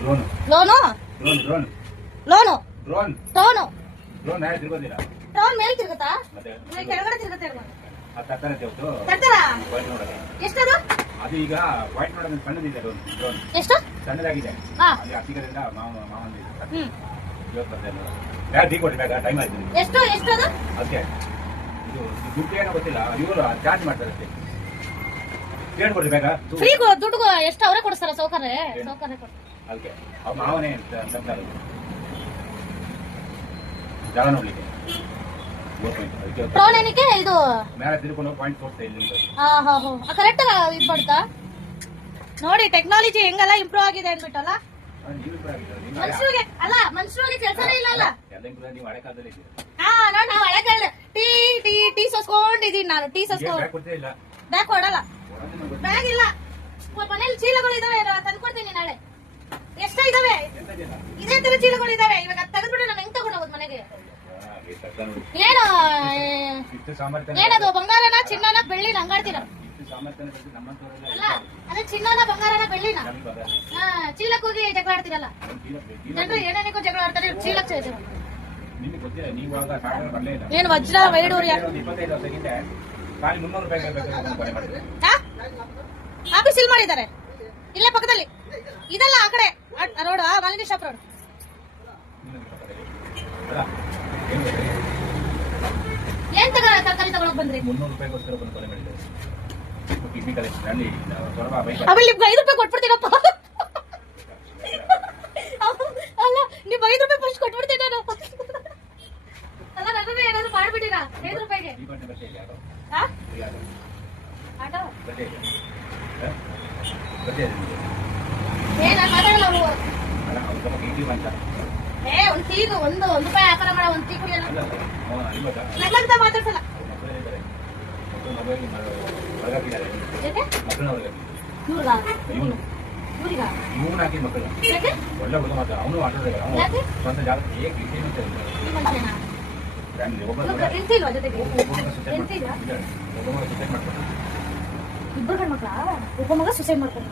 Loan loan tone tone ಮೇಲೆ ತಿರುಗುತ್ತಾ ಕೆಳಗಡೆ ತಿರುಗುತ್ತೆ ಎಷ್ಟದು ಅದು ಈಗ ವೈಟ್ ನೋಡೋದು ಸಣ್ಣದಿದೆ ಎಷ್ಟು ಸಣ್ಣದಾಗಿದೆ ಎಷ್ಟು ಎಷ್ಟದು ಅದಕ್ಕೆ ಇದು ದುಡ್ಡು ಏನೋ ಗೊತ್ತಿಲ್ಲ ಇವರು ಚಾರ್ಜ್ ಮಾಡ್ತಾರೆ ಅಷ್ಟೇ ಕೇಳ್ಕೊಡ್ರಿ ಬೇಗ ಫ್ರೀ ದುಡ್ಡು ಎಷ್ಟು ಅವರೇ ಕೊಡಿಸ್ತಾರ ಸೌಕರ್ಯ ಅದಕ್ಕೆ ಅವ್ರ ಮಾವನೇ ಜಾಗ ನೋಡ್ಲಿಕ್ಕೆ ಟೋನ್ ಏನಕ್ಕೆ ಇದು ಮೇಲೆ ತಿರ್ಕೊಂಡು ಪಾಯಿಂಟ್ ತೋರಿಸ್ತಾ ಇಲ್ಲಿ ಕರೆಕ್ಟ್ ಇದು ಮಾಡ್ತಾ ನೋಡಿ ಟೆಕ್ನಾಲಜಿ ಹೆಂಗೆಲ್ಲ ಇಂಪ್ರೂವ್ ಆಗಿದೆ ಅಂದ್ಬಿಟ್ಟಲ್ಲ ಮನುಷ್ಯರಿಗೆ ಅಲ್ಲ ಮನುಷ್ಯರಿಗೆ ಕೆಲಸನೇ ಇಲ್ಲ ಅಲ್ಲ ನಾವು ಹಳೆ ಕಾಲ ಟೀ ಟೀ ಟೀ ಸೋಸ್ಕೊಂಡಿದೀನಿ ನಾನು ಟೀ ಸೋಸ್ಕೊಂಡು ಬ್ಯಾಗ್ ಕೊಡಲ್ಲ ಬ್ಯಾಗ್ ಇಲ್ಲ ಮನೇಲಿ ಚೀಲಗಳು ಇದಾವೆ ತಂದ್ಕೊಡ್ತೀನಿ ನಾಳೆ ಎಷ್ಟ ಇದಾವೆ ಇದೇ ತರ ಚೀಲಗಳು ಇದಾವೆ ಇವಾಗ ತೆಗೆದ್ಬಿಟ್ಟು ನಾನು ಹೆಂಗ್ ತಗೊಂಡು ಹೋಗೋದು ಮನೆಗೆ ಏನು ಏನದು ಬಂಗಾರನ ಚಿನ್ನನ ಬೆಳ್ಳಿನ ಹಂಗಾಡ್ತೀರ ಅಲ್ಲ ಅದೇ ಚಿನ್ನನ ಬಂಗಾರನ ಬೆಳ್ಳಿನ ಚೀಲಕ್ಕೆ ಹೋಗಿ ಜಗಳ ಆಡ್ತೀರಲ್ಲ ಜನರು ಏನೇನಕ್ಕೂ ಜಗಳ ಆಡ್ತಾರೆ ಚೀಲಕ್ಕೆ ಏನು ವಜ್ರ ವೈಡೂರ್ಯ ಆಫೀಸ್ ಇಲ್ಲಿ ಮಾಡಿದ್ದಾರೆ ಇಲ್ಲೇ ಪಕ್ಕದಲ್ಲಿ ಇದಲ್ಲ ಆ ಕಡೆ ರೋಡ್ ಮಾಲಿನಿ ಶಾಪ್ ರೋಡ್ ಏನ್ ತರಕಾರಿ ತಗೊಳಕ್ ಬಂದ್ರಿ ಅವಲ್ಲಿ 5 ರೂಪಾಯಿ ಕೊಟ್ಬಿಡ್ತೀನಪ್ಪ ಅಲ್ಲ ನೀವು 5 ರೂಪಾಯಿ ಫಸ್ಟ್ ಕೊಟ್ಬಿಡ್ತೀನಿ ನಾನು ಅಲ್ಲ ನನ್ನದೇ ಏನಾದ್ರು ಮಾಡ್ಬಿಟ್ಟಿರಾ 5 ರೂಪಾಯಿಗೆ ಆಟೋ ಏನ ಮಾತಾಡಲ್ಲ ಒಂದ್ ಟೀಗೆ ಒಂದು ರೂಪಾಯಿ ವ್ಯಾಪಾರ ಮಾಡ ಒಂದ್ ಟೀ ಕುಡಿಯೋಣ ನಗ್ಲಂತ ಮಾತಾಡ್ಸಲ್ಲ ಇಬ್ಬರು ಗಂಡ್ಮಕ್ಳ ಒಬ್ಬ ಮಗ ಸುಸೈಡ್ ಮಾಡ್ಕೊಂಡು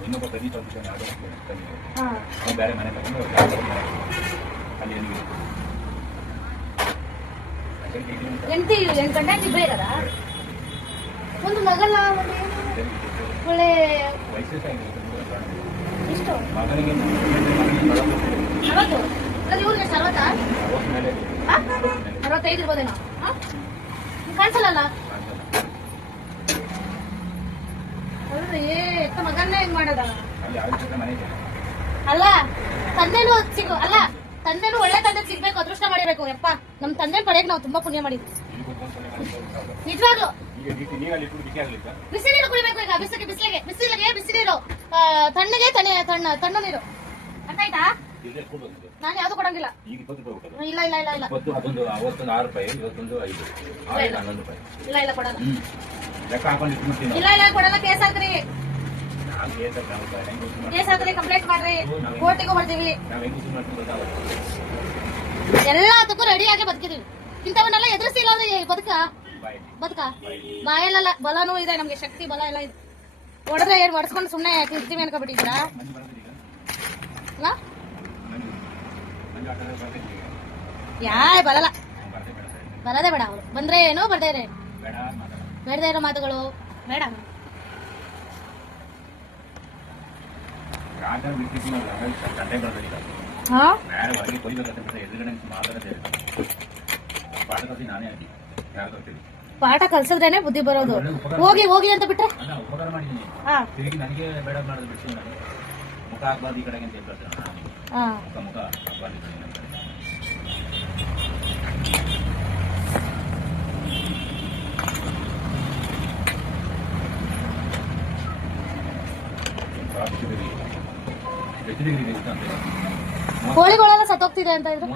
ಎಂಟಿ 8 ಗಂಟೆ ಇಬ್ಬರೇ ಇರೋದ ಒಂದು ಮಗಲ್ಲ ಒಳ್ಳೆ ಇಷ್ಟು 40 ಇವ್ರಿಗೆ 65 ಇರ್ಬೋದೇನೋ ಕಾಣಿಸಲ್ಲ ಎತ್ತ ಮಗನ್ನೇ ಹೆಂಗ್ ಮಾಡದ ಅಲ್ಲ ತಂದೆನೂ ಸಿಗು ಅಲ್ಲ ತಂದೆನೂ ಒಳ್ಳೆ ತಂದೆ ಸಿಗ್ಬೇಕು ಅದೃಷ್ಟ ಮಾಡಿರ್ಬೇಕು ಯಪ್ಪ ನಮ್ ತಂದೆ ಪಡೆಯಕ್ ನಾವು ತುಂಬಾ ಪುಣ್ಯ ಮಾಡಿದ್ವಿ ನಿಜವಾಗ್ಲು ಬಿಸಿ ನೀರು ಕುಡಿಬೇಕು ಈಗ ಬಿಸಿಲಿಗೆ ಬಿಸಿನೀರು ತಣ್ಣಗೆ ತಣ್ಣ ನೀರು ಅರ್ಥ ಆಯ್ತಾ ನಾನು ಯಾವ್ದು ಕೊಡಂಗಿಲ್ಲ ಇಲ್ಲ ಇಲ್ಲ ಇಲ್ಲ ಇಲ್ಲ ಇಲ್ಲ ಕೊಡಲ್ಲ ಇಲ್ಲ ಕೊಡಲ್ಲ ಕೇಸ್ ಹಾಕ್ರಿ ಕಂಪ್ಲೇಂಟ್ ಮಾಡ್ರಿ ಕೋರ್ಟಿಗೂ ಮಾಡ್ತೀವಿ ಎಲ್ಲದಕ್ಕೂ ರೆಡಿಯಾಗಿ ಬದುಕಿದೀವಿ ಇಂಥವನ್ನೆಲ್ಲ ಎದುರಿಸಿಲ್ಲ ಅಂದ್ರೆ ಬದುಕ ಬಾಯಲ್ಲ ಬಲನೂ ಇದೆ ನಮ್ಗೆ ಶಕ್ತಿ ಬಲ ಎಲ್ಲ ಇದೆ ಹೊಡೆದ್ರೆ ಏನ್ ಹೊಡ್ಸ್ಕೊಂಡು ಸುಮ್ನೆ ಇರ್ತೀವಿ ಅನ್ಕೊಬಿಟ್ಟಿದ್ದೀರಾ ಬರಲ್ಲ ಬರದೇ ಬೇಡ ಅವ್ರು ಬಂದ್ರೆ ಏನು ಬರ್ದೇ ಇರೋ ಮಾತುಗಳು ಬೇಡ ಪಾಠ ಕಲ್ಸಿದ್ರೇನೆ ಬುದ್ಧಿ ಬರೋದು ಹೋಗಿ ಅಂತ ಬಿಟ್ರೆ ಕೋಳಿಗಳೆಲ್ಲ ಸತ್ತೋಗ್ತಿದೆ ಅಂತ ಇದ್ರೆ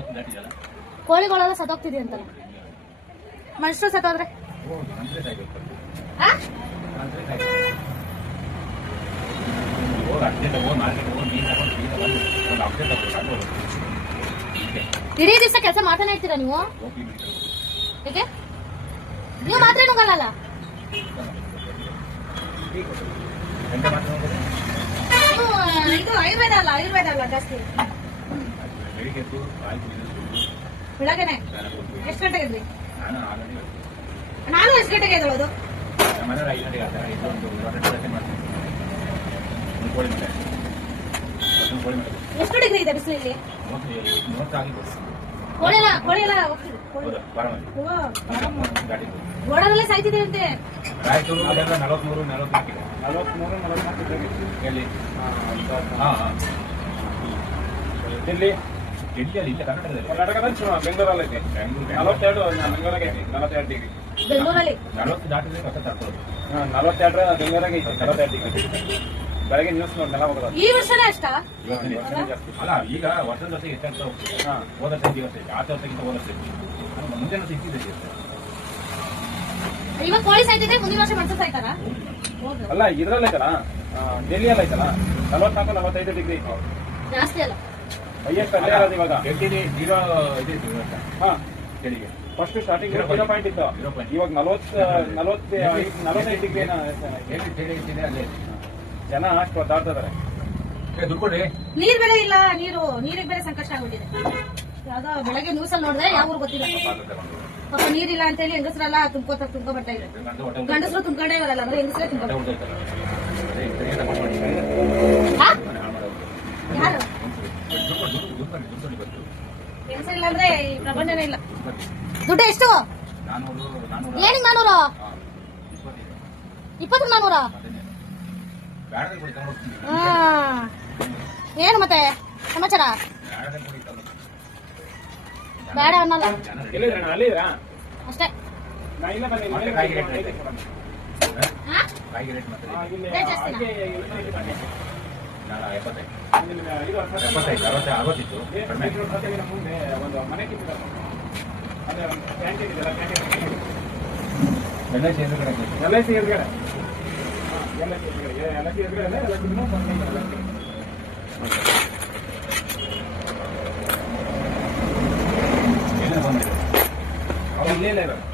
ಕೋಳಿಗಳೆಲ್ಲ ಸತ್ತೋಗ್ತಿದೆ ಅಂತ ಮನುಷ್ಯರು ಸತ್ತೋದ್ರೆ ಇಡೀ ದಿವಸ ಕೆಲಸ ಮಾಡ್ತಾನೆ ಇರ್ತೀರಾ ನೀವು ಏಕೆ ನೀವು ಮಾತ್ರ ನುಂಗಲ್ಲ ಇದು ಆಯುರ್ವೇದ ಅಲ್ಲ ಜಾಸ್ತಿ. ಬೆಳಿಗ್ಗೆ ಎದ್ದು ಹಾಲು ಕುಡಿಯೋದು, ಬೆಳಗ್ಗೆನೆ ಸ್ನಾನ ಕೊಟ್ಟು ಎಷ್ಟು ಗಂಟೆಗೆ ಎದ್ರಿ? ನಾನು 6 ಗಂಟೆಗೆ ನಾನು ಎಷ್ಟು ಗಂಟೆಗೆ ಎದ್ದೇಳೋದು? ನಮ್ಮ ಮನೆಯವ್ರು 5 ಗಂಟೆಗೆ ಆಗ್ತಾರೆ. ಇದು ಒಂದು 2 ಗಂಟೆ ಮಾಡ್ತೀನಿ. ಒಂದು ಕೋಳಿ ಮಟೆ, ಮತ್ತೊಂದು ಕೋಳಿ ಮಟೆ. ಎಷ್ಟು ಡಿಗ್ರಿ ಇದೆ ಬಿಸಿಲು ಇಲ್ಲಿ? 30 ಆಗಿರ್ಬೋದು. ಕೋಳಿ ಎಲ್ಲ ಹೋಗ್ತಿದೆ. ಹೌದಾ? ಬಾರಾಮತಿ ಗಾಡಿ ಗೋಡನಲ್ಲೇ ಸಾಯ್ತಿದ್ದೀರಂತೆ. ರಾಯಚೂರು ಅದೆಲ್ಲ 43, 44 ಇದೆ. 43, 44 ಎಲ್ಲಿ? ಹಾಂ ಇಲ್ಲಿ ಡೆಲ್ಲಿಯಲ್ಲಿ, ಇಲ್ಲ ಕರ್ನಾಟಕದಲ್ಲಿ. ಕರ್ನಾಟಕದಲ್ಲಿ ಬೆಂಗಳೂರಲ್ಲಿ ಐತೆ. 42 ಬೆಂಗಳೂರಾಗೆ ಐತೆ. 42 ಡಿಗ್ರಿ. ಬೆಂಗಳೂರಲ್ಲಿ 40 ದಾಟಿದ್ರೆ ಕಷ್ಟ ತಡ್ಕೊಳ್ಳೋದು. 42 ಬೆಂಗಳೂರಾಗೆ ಐತೆ. 42 ಡಿಗ್ರಿ. ಬೆಳಗ್ಗೆ ನ್ಯೂಸ್ ನೋಡ್ನೆಲ್ಲ ಹೋಗೋದು. ಈ ವರ್ಷನೇ ಅಷ್ಟ? ಇವತ್ತಿನ ಅಲ್ಲ, ಈಗ ವರ್ಷದ ವರ್ಷಕ್ಕೆ ಹೆಚ್ಚಾಗ್ತಾ ಹೋಗ್ತದೆ. ಹೋದ ವರ್ಷ ಈ ವರ್ಷ ಆಚೆ ವರ್ಷಕ್ಕಿಂತ ಹೋದ ವರ್ಷ ಮುಂದಿನ ವರ್ಷ ಇಟ್ಟಿದೆ. ಇವಾಗ ಕೋಳಿ ಸಾಯ್ತಿದ್ರೆ ಮುಂದಿನ ವರ್ಷ ಮನುಷ್ಯ ಸಾಯ್ತಾರ? ಅಲ್ಲ ಇದ್ರಲ್ಲಿ ಐತಲ್ಲ, ಡೆಲ್ಲಿಯಲ್ಲಿ ಐತಲ್ಲ 44, 45 ಡಿಗ್ರಿ. ಜಾಸ್ತಿ ಅಲ್ಲ. ಹೈಯೆಸ್ಟ್ ಅಲ್ಲೇ ಇರೋದು ಇವಾಗ. ಡೆಲ್ಲಿಲಿ 0 ಇದೆ ಈ ವರ್ಷ ಹಾ, ಡೆಲ್ಲಿಗೆ. ಫಸ್ಟ್ ಸ್ಟಾರ್ಟಿಂಗ್ 0 ಪಾಯಿಂಟ್ ಇತ್ತು. ಇವಾಗ 45 ಡಿಗ್ರಿ ಡೆಲ್ಲಿ ಇದೆ, ಅಲ್ಲೇ ಇದೆ. ಜನ ಅಷ್ಟು ಒದ್ದಾಡ್ತಾ ಇದಾರೆ. ದುಡ್ಡು ಕೊಡಿ. ನೀರ್ ಬೇರೆ ಇಲ್ಲ, ನೀರಿಗೆ ಬೇರೆ ಸಂಕಷ್ಟ ಆಗ್ಬಿಟ್ಟಿದೆ. ಯಾವ್ದೋ ಬೆಳಗ್ಗೆ ನ್ಯೂಸ್ ಅಲ್ಲಿ ನೋಡಿದ್ರೆ ಯಾವ ಊರು ಗೊತ್ತಿಲ್ಲ. ಪಾಪ ನೀರಿಲ್ಲ ಅಂತ ಹೇಳಿ ಹೆಂಗಸರೆಲ್ಲ ತುಂಬ್ಕೊ ಬರ್ತಾ ಇದ್ರು. ಗಂಡಸರು ತುಂಬ್ಕೊಂಡೇ ಇರಲ್ಲ, ಅಂದ್ರೆ ಹೆಂಗಸರೇ ತುಂಬ್ಕೊಂಡು. ಯಾರು ಹೆಂಗಸರಿಲ್ಲ ಅಂದ್ರೆ ಈ ಪ್ರಪಂಚನೇ ಇಲ್ಲ. ದುಡ್ಡು ಎಷ್ಟು? 400 ಏನಿಗೆ 400? 20 400? ಏನು ಮತ್ತೆ ಸಮಾಚಾರ? ಬೇಡ ಅನ್ನಲ್ಲ ಎಲ್ಲಿದ್ರಣ್ಣ? ಅಲ್ಲಿದ್ರಾ? ಅಷ್ಟೇ. ನಾ ಇಲ್ಲ ಬನ್ನಿ. ಕಾಯಿಗೆ ರೇಟ್ ಐತೆ ಕೊಡೋಣ. ಹಾ? ಕಾಯಿಗೆ ರೇಟ್ ಮತ್ತೆ ಇಲ್ಲಿ ರೇಟ್ ಜಾಸ್ತಿನಾ? ಅಡಿಕೆ ಇಲ್ಲಿ ಬನ್ನಿ. 75. ಇಲ್ಲಿ ಇದು 75, 60 ಆಗೋತಿತ್ತು ಕಡಿಮೆ. ಇದು ಜೊತೆಗಿನ ಮುಂದೆ ಒಂದು ಮನೆ ಕಿತ್ತಿದ್ದಾರೆ. ಅದೇ ಒಂದು ಕ್ಯಾಂಟೀನ್ ಇದೆಯಲ್ಲ, ಕ್ಯಾಂಟೀನ್ LIC ಎದುರುಗಡೆ LIC ಎದುರುಗಡೆ. LIC ಎದುರುಗಡೆ. LIC ಎದುರುಗಡೆ ಅಲ್ಲ, LIC ಇನ್ನೂ ಸ್ವಲ್ಪ ಇದೆ, LIC. ಎಲ್ಲ ಬಂದಿದೆ. ಅವ್ರು ಇಲ್ಲೇ ಇರೋದು.